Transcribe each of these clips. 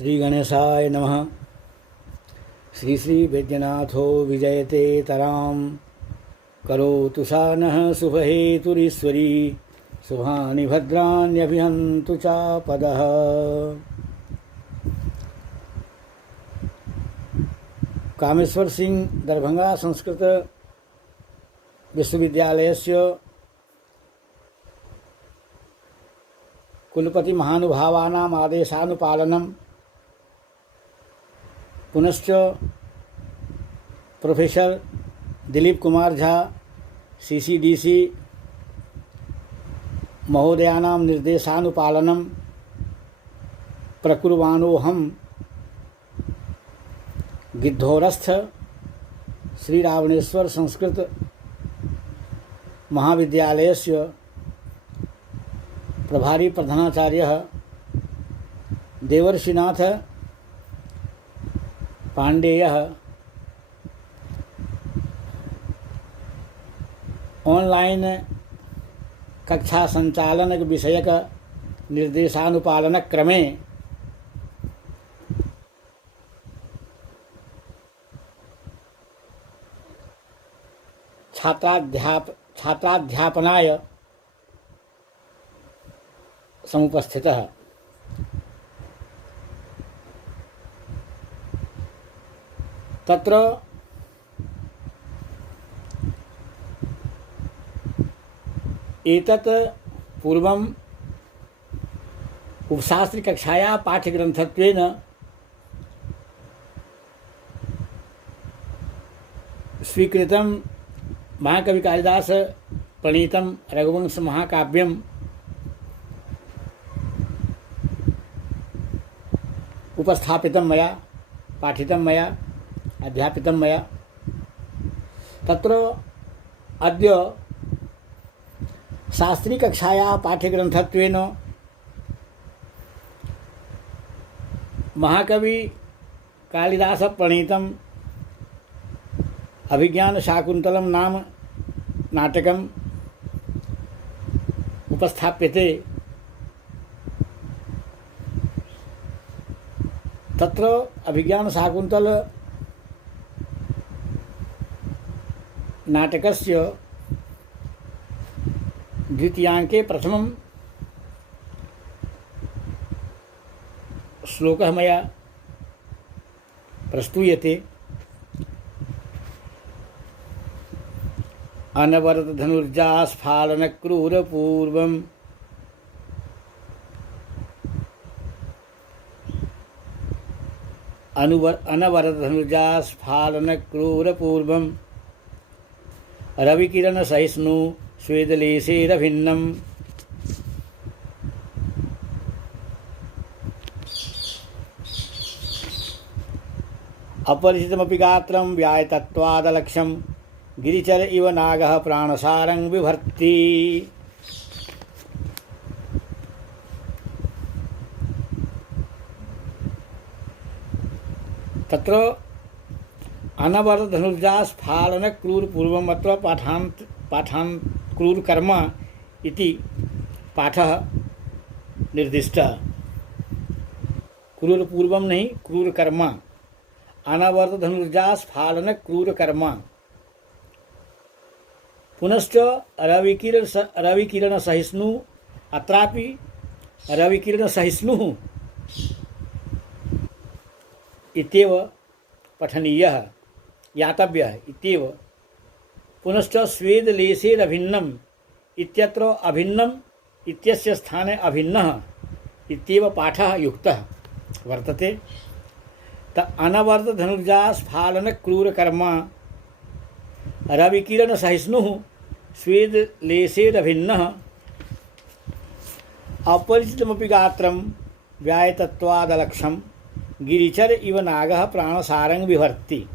श्री गणेशाय नमः। श्री श्री वैद्यनाथो विजयते तराम करोतु शानः शुभहेतुरीश्वरी शुभानि भद्राण्यभिहन्तु चापदः। कामेश्वर सिंह दरभंगा संस्कृत विश्वविद्यालयस्य कुलपति महानुभावानाम् आदेशानुपालनं पुनश्च प्रोफेसर दिलीप कुमार झा सीसीडीसी महोदयानां निर्देशानुपालनं प्रकुर्वाणोऽहं गिद्धोरस्थ श्री रावणेश्वर संस्कृत महाविद्यालयस्य प्रभारी प्रधानाचार्यः देवर्षिनाथ पाण्डेयः ऑनलाइन कक्षा संचालन विषयक निर्देशानुपालन क्रमे छात्राध्यापनाय समुपस्थितः। तत्र एतत् पूर्वम् उपशास्त्रिकक्षाया पाठ्यग्रन्थत्वेन स्वीकृतं महाकवि कालिदास प्रणीतं रघुवंश महाकाव्यं उपस्थापितं मया, पाठितं मया, अध्यापितं मया। तत्र अद्य शास्त्रीकक्षाया पाठ्यग्रन्थत्वेन महाकवि कालिदास प्रणीतं अभिज्ञानशाकुन्तलं नाम नाटकम् उपस्थाप्यते। तत्र अभिज्ञानशाकुन्तल नाटकस्य द्वितीयाङ्के प्रथमं श्लोकः मया प्रस्तूयते। अनवरतधनुर्जास्फालनक्रूरपूर्वम् अनवरतधनुर्जास्फालनक्रूरपूर्वम् रविकिरणसहिष्णु स्वेदलेशेरभिन्नम्। अपरिचितमपि गात्रं व्यायतत्त्वादलक्ष्यं गिरिचर इव नागः प्राणसारं बिभर्ति। तत्र अनवरतधनुर्जास्फालन क्रूर पूर्वम् अत्र पाठान् क्रूर कर्म इति पाठः निर्दिष्टः। क्रूर पूर्वं नहीं, क्रूर कर्म। अनवरतधनुर्जास्फालन क्रूर कर्म। पुनश्च रविकिरण सहिष्णु, अत्रापि रविकिरण सहिष्णुः इत्येव पठनीयः, यातव्यः इत्येव। पुनश्च स्वेदलेशेरभिन्नम् इत्यत्र अभिन्नम् इत्यस्य स्थाने अभिन्नः इत्येव पाठः युक्तः वर्तते। त अनवरतधनुर्जास्फालन क्रूर कर्म रविकिरण सहिष्णुः स्वेदलेशेरभिन्नः अपरिचितमपि गात्रं व्यायतत्त्वादलक्ष्यं गिरिचर इव नागः प्राणसारं बिभर्ति।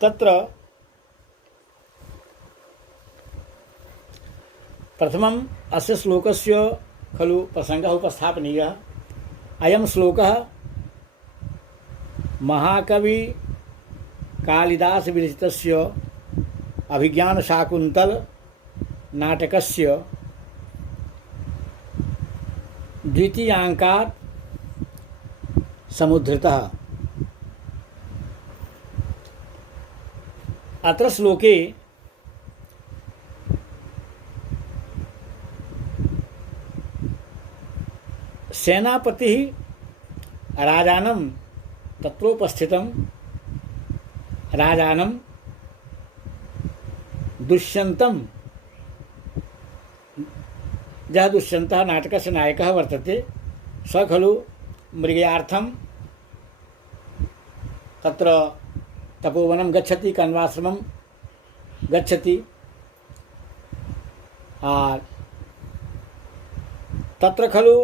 तत्र प्रथमम् अस्य श्लोकस्य खलु प्रसंगः उपस्थापनीयः। अयं श्लोकः महाकवि कालिदास विरचितस्य अभिज्ञानशाकुन्तल नाटकस्य द्वितीयांकात् समुद्धृतः। अत्र श्लोके सेनापतिः राजानं तत्रोपस्थितं राजानं दुष्यन्तं, यः दुष्यन्तः नाटकस्य नायकः वर्तते, स खलु मृगयार्थं तत्र तपोवनं गच्छति, कण्वाश्रमं गच्छति। तत्र खलु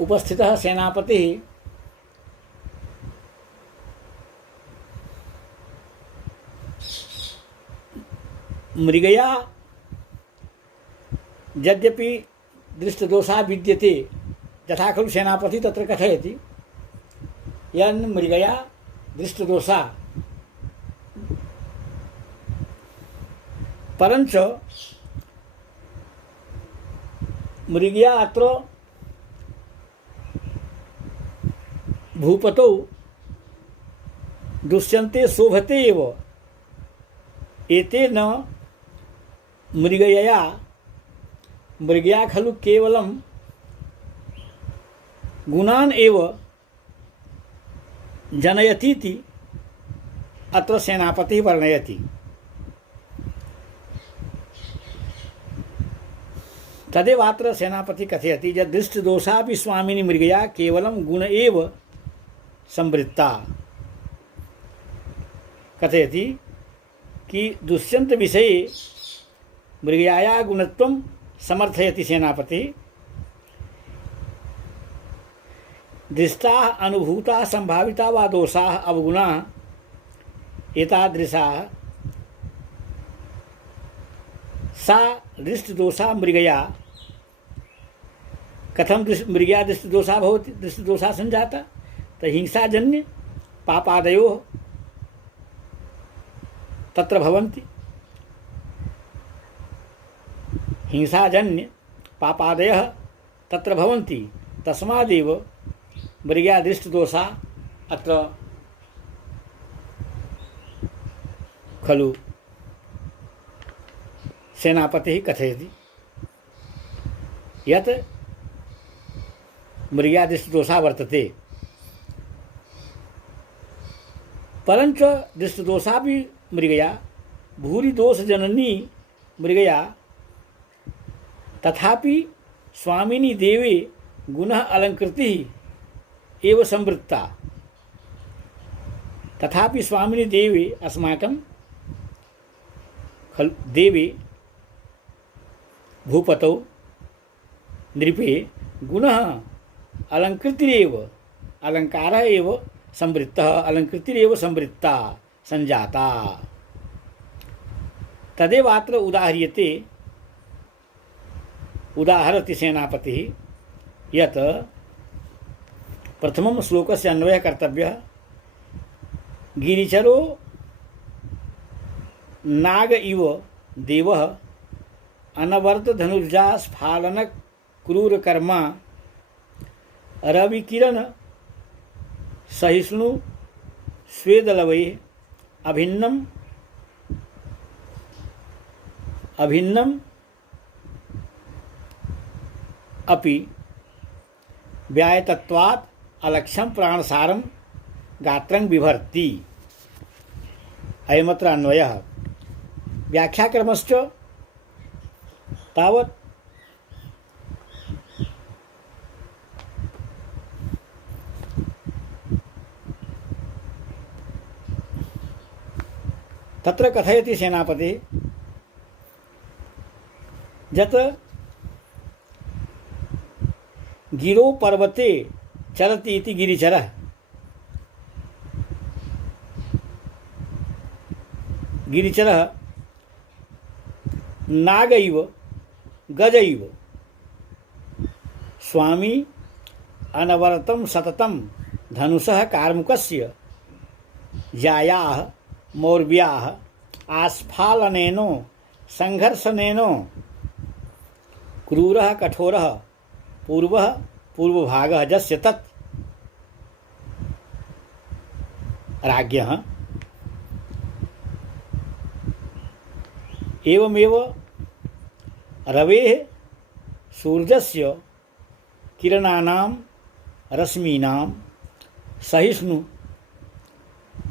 उपस्थितः सेनापतिः मृगया यद्यपि दृष्टदोषः विद्यते, यथा खलु सेनापतिः तत्र कथयति, यन् मृगया दृष्टदोषा, परञ्च मृगया अत्र भूपतौ दुष्यन्ते शोभते एव। एतेन मृगया खलु केवलं गुणान् एव जनयतीति अत्र सेनापतिः वर्णयति। तदेवात्र सेनापतिः कथयति यत् दृष्टदोषापि स्वामिनी मृगया केवलं गुण एव संवृत्ता। कथयति कि दुष्यंत विषये मृगयाया गुणत्वं समर्थयति सेनापतिः। दृष्टाः अनुभूताः संभाविता वा दोषाः अवगुणाः एतादृशाः सा दृष्टदोषा मृगया कथं मृगया दृष्टदोषा भवति, दृष्टदोषा संजाता तो हिंसाजन्य पापादयोः तत्र भवन्ति। हिंसाजन्य पापादयः तत्र भवन्ति, तस्मादेव मृगया दृष्टदोषा अत्र खलु सेनापतिः कथयति यत् मृगया दृष्टदोषा वर्तते। परञ्च दृष्टदोषापि मृगया भूरि दोषजननी मृगया तथापि स्वामिनी देवे गुणः अलंकृतिः एव संवृत्ता। तथापि स्वामिनी देवे अस्माकं देवे भूपतौ नृपे गुणः अलंकृतिरेव, अलंकारः एव संवृत्तः, अलंकृतिरेव संवृत्ता संजाता। तदेवात्र उदाह्रियते, उदाहरति सेनापतिः यत् प्रथमं श्लोकस्य अन्वयः कर्तव्यः। गिरिचरो नाग इव देवः अनवर्त धनुर्जा स्फालन क्रूर कर्मा रविकिरण सहिष्णु स्वेदलवैः अभिन्नम अपि व्यायतत्वात् अलक्ष्यं प्राणसारं गात्रं बिभर्ति। अयमत्र अन्वयः। व्याख्याक्रमश्च तावत् तत्र कथयति सेनापतिः यत् गिरो पर्वते चलति इति गिरिचरः। गिरिचरः नागैव गजैव स्वामी अनवरतं सततं धनुषः कार्मुकस्य यायाः मौर्व्याः आस्फालनेनो संघर्षनेनो क्रूरः कठोरः पूर्वः पूर्वभागः जस्य तत् राज्ञः एवमेव रवेः सूर्यस्य किरणानां रश्मीनां सहिष्णु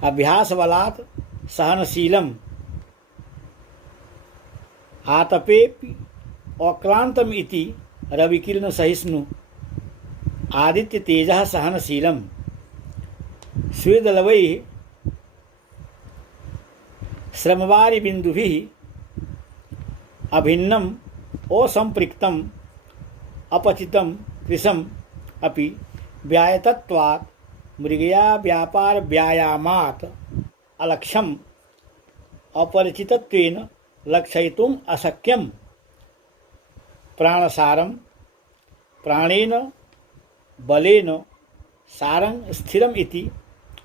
अभ्यासबलात् सहनशीलम् आतपेऽपि अक्लान्तम् इति रविकिरण सहिष्णु आदित्य तेजः सहनशीलम् स्वेदलवैः श्रमवारि बिंदुभिः अभिन्नम् असंपृक्तम् अपचितं कृशम् अपि व्यायतत्वात् मृगया व्यापार व्यायामात् अलक्ष्यम् अपरिचितत्वेन लक्षयितुम् अशक्यम् प्राणसारं प्राणेन बलेन सारं स्थिरम् इति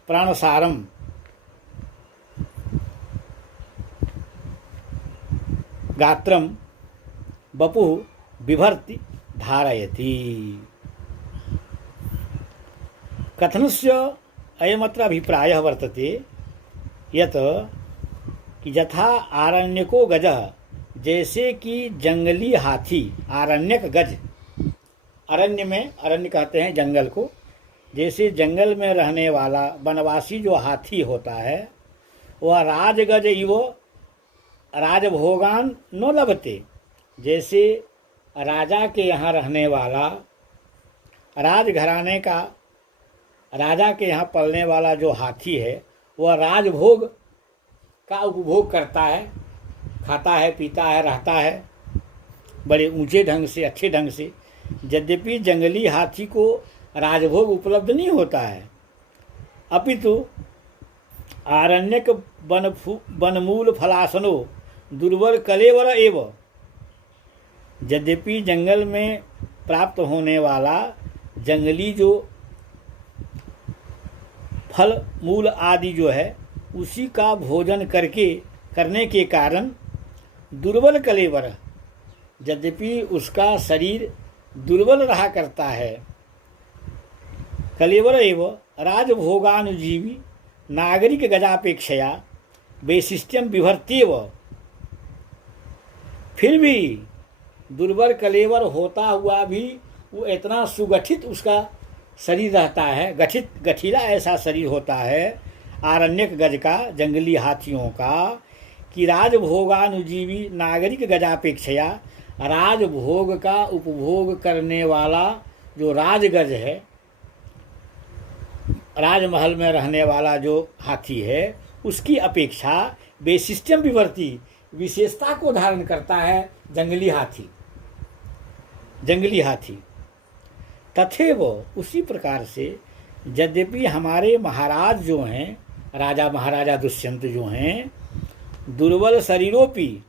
प्राणसारं गात्रं वपुः बिभर्ति धारयति। कथनस्य अयमत्र अभिप्रायः वर्तते यत् कि यथा आरण्यको गजः, जैसे कि जंगली हाथी, आरण्यक गज, अरण्य में, अरण्य कहते हैं जंगल को, जैसे जंगल में रहने वाला वनवासी जो हाथी होता है वह राजगज इव राजभोगान न लभते, जैसे राजा के यहाँ रहने वाला, राजघराने का, राजा के यहाँ पलने वाला जो हाथी है वह राजभोग का उपभोग करता है, खाता है, पीता है, रहता है बड़े ऊंचे ढंग से, अच्छे ढंग से। यद्यपि जंगली हाथी को राजभोग उपलब्ध नहीं होता है, अपितु आरण्यक वनमूल फलासनो दुर्वर कलेवर एव, यद्यपि जंगल में प्राप्त होने वाला जंगली जो फल मूल आदि जो है उसी का भोजन करने के कारण दुर्बल कलेवर, यद्यपि उसका शरीर दुर्बल रहा करता है, कलेवर एव राजभोगानुजीवी नागरिक गजापेक्षया वैशिष्ट्यम बिभर्त्येव, फिर भी दुर्बल कलेवर होता हुआ भी वो इतना सुगठित उसका शरीर रहता है, गठीला ऐसा शरीर होता है आरण्यक गज का, जंगली हाथियों का, कि राजभोगानुजीवी नागरिक गजापेक्षया, राजभोग का उपभोग करने वाला जो राजगज है, राजमहल में रहने वाला जो हाथी है, उसकी अपेक्षा वैशिष्ट्यम विवर्ती, विशेषता को धारण करता है जंगली हाथी। तथैव उसी प्रकार से यद्यपि हमारे महाराज जो हैं, राजा महाराजा दुष्यंत जो हैं, दुर्बल शरीरोपि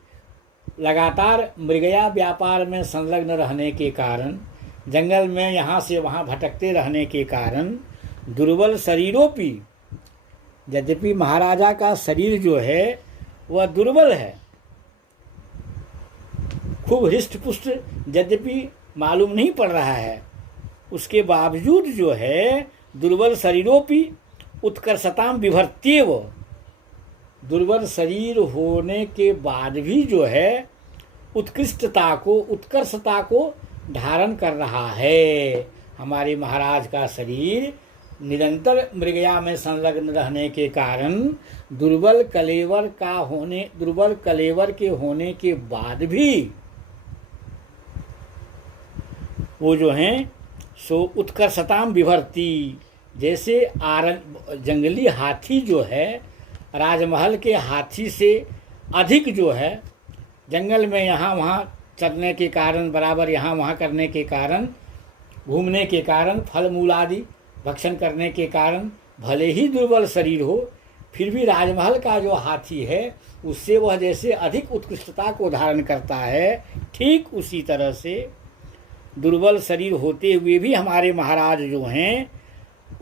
लगातार मृगया व्यापार में संलग्न रहने के कारण, जंगल में यहाँ से वहाँ भटकते रहने के कारण, दुर्बल शरीरोपि, यद्यपि महाराजा का शरीर जो है वह दुर्बल है, खूब हृष्ट पुष्ट यद्यपि मालूम नहीं पड़ रहा है, उसके बावजूद जो है दुर्बल शरीरोपि उत्कर्षताम विभर्त्येव, दुर्बल शरीर होने के बाद भी जो है उत्कृष्टता उत्कर्षता को धारण कर रहा है। हमारे महाराज का शरीर निरंतर मृगया में संलग्न रहने के कारण दुर्बल कलेवर के होने के बाद भी वो जो हैं सो उत्कर्षताम विभर्ती, जैसे जंगली हाथी जो है राजमहल के हाथी से अधिक जो है जंगल में यहाँ वहाँ चरने के कारण, बराबर यहाँ वहाँ करने के कारण, घूमने के कारण, फल मूल आदि भक्षण करने के कारण भले ही दुर्बल शरीर हो, फिर भी राजमहल का जो हाथी है उससे वह जैसे अधिक उत्कृष्टता को धारण करता है, ठीक उसी तरह से दुर्बल शरीर होते हुए भी हमारे महाराज जो हैं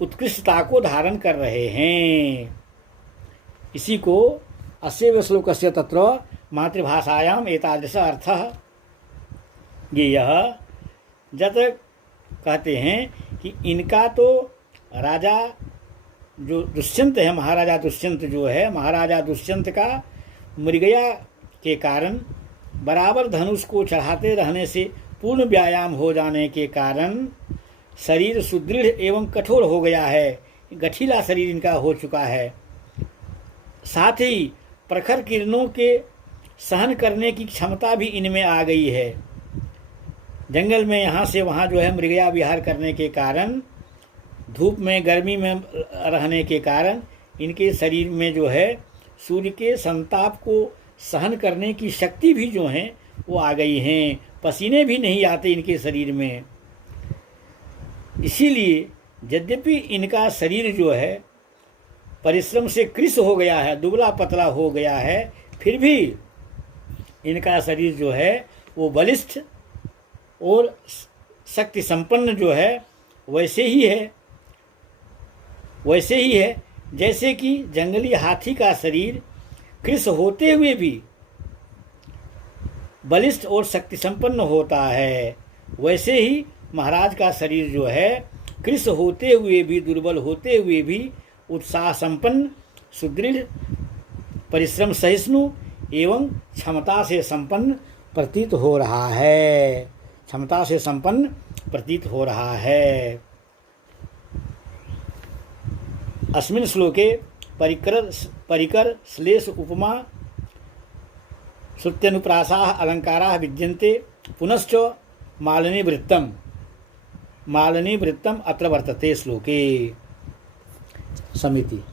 उत्कृष्टता को धारण कर रहे हैं। इसी को 80वें श्लोकस्य तत्र मातृभाषायाम एतादृश अर्थः ये यह जत कहते हैं कि इनका तो राजा जो दुष्यंत है, महाराजा दुष्यंत जो है, महाराजा दुष्यंत का मृगया के कारण बराबर धनुष को चढ़ाते रहने से पूर्ण व्यायाम हो जाने के कारण शरीर सुदृढ़ एवं कठोर हो गया है, गठीला शरीर इनका हो चुका है। साथ ही प्रखर किरणों के सहन करने की क्षमता भी इनमें आ गई है। जंगल में यहाँ से वहाँ जो है मृगया विहार करने के कारण, धूप में गर्मी में रहने के कारण इनके शरीर में जो है सूर्य के संताप को सहन करने की शक्ति भी जो है वो आ गई हैं। पसीने भी नहीं आते इनके शरीर में। इसीलिए यद्यपि इनका शरीर जो है परिश्रम से कृश हो गया है, दुबला पतला हो गया है, फिर भी इनका शरीर जो है वो बलिष्ठ और शक्ति संपन्न जो है वैसे ही है जैसे कि जंगली हाथी का शरीर कृश होते हुए भी बलिष्ठ और शक्ति संपन्न होता है। वैसे ही महाराज का शरीर जो है कृश होते हुए भी, दुर्बल होते हुए भी उत्साह संपन्न, सुदृढ़, परिश्रम सहिष्णु एवं क्षमता से संपन्न प्रतीत हो रहा है। क्षमता से संपन्न प्रतीत हो रहा है। अस्मिन् श्लोके परिकर श्लेष उपमा श्रुत्यनुप्रासाः अलंकाराः विद्यन्ते। पुनश्च मालिनी वृत्तम अत्र वर्तते श्लोके। समिति।